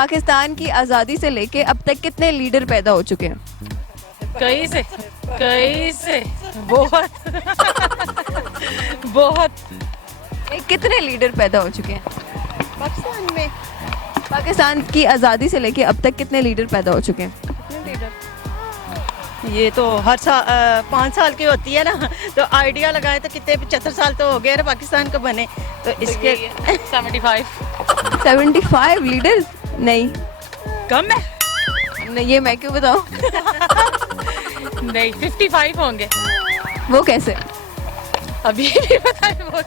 पाकिस्तान की आज़ादी से लेके अब तक कितने लीडर पैदा हो चुके हैं? कई से बहुत बहुत कितने लीडर पैदा हो चुके हैं पाकिस्तान में पाकिस्तान की आज़ादी से लेके अब तक कितने लीडर पैदा हो चुके हैं? ये तो हर साल 5 साल की होती है ना, तो आइडिया लगाए तो कितने 75 साल तो हो गए ना पाकिस्तान को बने, तो इसके 75 75 लीडर्स? नहीं कम है। नहीं, ये मैं क्यों बताऊं? नहीं 55 होंगे। वो कैसे? अभी भी बताए वो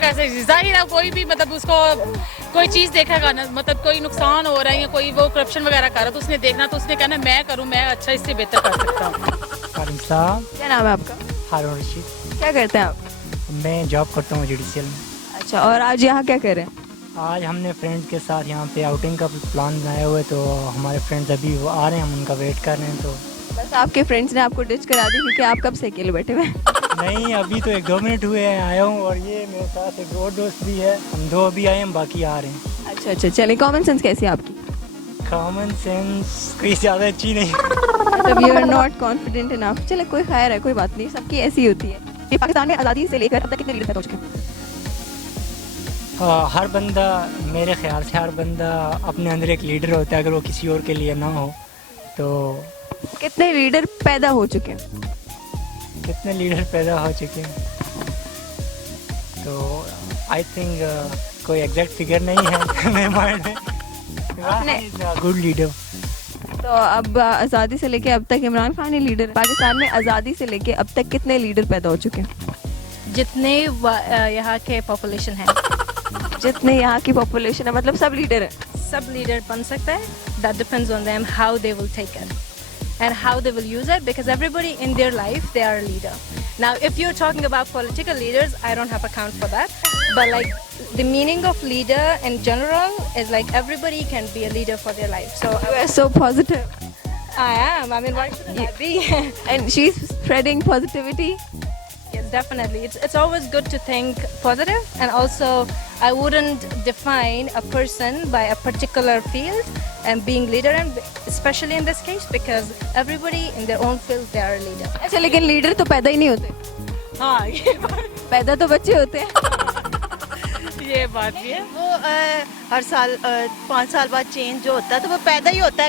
कैसे जाहिर है, कोई भी मतलब उसको कोई चीज़ देखेगा ना, मतलब कोई नुकसान हो रहा है या कोई वो करप्शन वगैरह कर रहा है तो उसने देखना, तो उसने कहना मैं करूं, मैं अच्छा इससे बेहतर कर सकता हूँ। हारून साहब। क्या नाम है आपका? हारून रशीद। क्या करते हैं आप? मैं जॉब करता हूँ जुडिशियल में। अच्छा, और आज यहाँ क्या कर रहे हैं? आज हमने फ्रेंड्स के साथ यहाँ पे आउटिंग का प्लान बनाए हुए, तो हमारे फ्रेंड्स अभी वो आ रहे हैं, हम उनका वेट कर रहे हैं। तो बस आपके फ्रेंड्स ने आपको डिच करा दी क्योंकि आप कब से अकेले बैठे हुए हैं? नहीं, अभी तो 1-2 मिनट हुए हैं आया हूँ, और ये मेरे साथ एक और दोस्त भी है, हम 2 अभी आए हैं, बाकी आ रहे हैं। अच्छा अच्छा, चलिए। कॉमन सेंस कैसी है आपकी? कॉमन सेंस कोई ज़्यादा अच्छी नहीं। मतलब you are not confident enough. चले, कोई खैर है, कोई बात नहीं, सबकी ऐसी होती है। ये पाकिस्तान में आज़ादी से लेकर अब तक कितने लीडर पैदा हो चुके हैं? हर बंदा, मेरे ख्याल से हर बंदा अपने अंदर एक लीडर होता है, अगर वो किसी और के लिए ना हो तो। कितने लीडर पैदा हो चुके हैं? कितने लीडर पैदा हो चुके हैं तो आई थिंक कोई एग्जैक्ट फिगर नहीं है मेरे माइंड में। Good leader. तो अब आज़ादी से लेके अब तक इमरान खान ही लीडर है। पाकिस्तान में आज़ादी से लेके अब तक कितने लीडर पैदा हो चुके हैं? जितने यहाँ के पॉपुलेशन है, जितने यहाँ की पॉपुलेशन है, मतलब सब लीडर है। सब लीडर बन सकता है। That depends on them how they will take it and how they will use it, because everybody in their life they are a leader. Now if you're talking about political leaders, I don't have account for that, but like the meaning of leader in general is like everybody can be a leader for their life. So You are so positive. I am. I mean, why shouldn't I be? And she's spreading positivity. Yes, definitely. It's always good to think positive, and also I wouldn't define a person by a particular field and being leader, and especially in this case because everybody in their own field they are a leader. अच्छा, लेकिन leader तो पैदा ही नहीं होते। हाँ ये पैदा तो बच्चे होते हैं। बात भी है। वो हर साल 5 साल बाद चेंज जो होता है, तो वो पैदा ही होता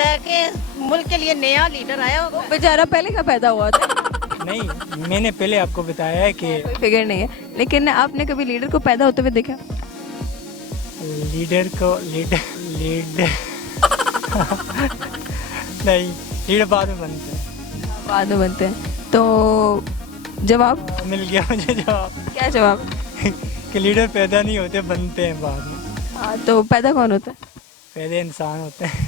है कि मुल्क के लिए नया लीडर आया होगा। बेचारा पहले का पैदा हुआ था। नहीं, मैंने पहले आपको बताया है कि कोई फिगर नहीं है, लेकिन आपने कभी लीडर को पैदा होते हुए देखा? लीडर नहीं, लीडर बाद में बनते हैं। बाद में बनते हैं। तो जवाब मिल गया मुझे जवाब। क्या जवाब? कि लीडर पैदा नहीं होते, बनते हैं बाद में। हाँ, तो पैदा कौन होता है? पहले इंसान होते हैं।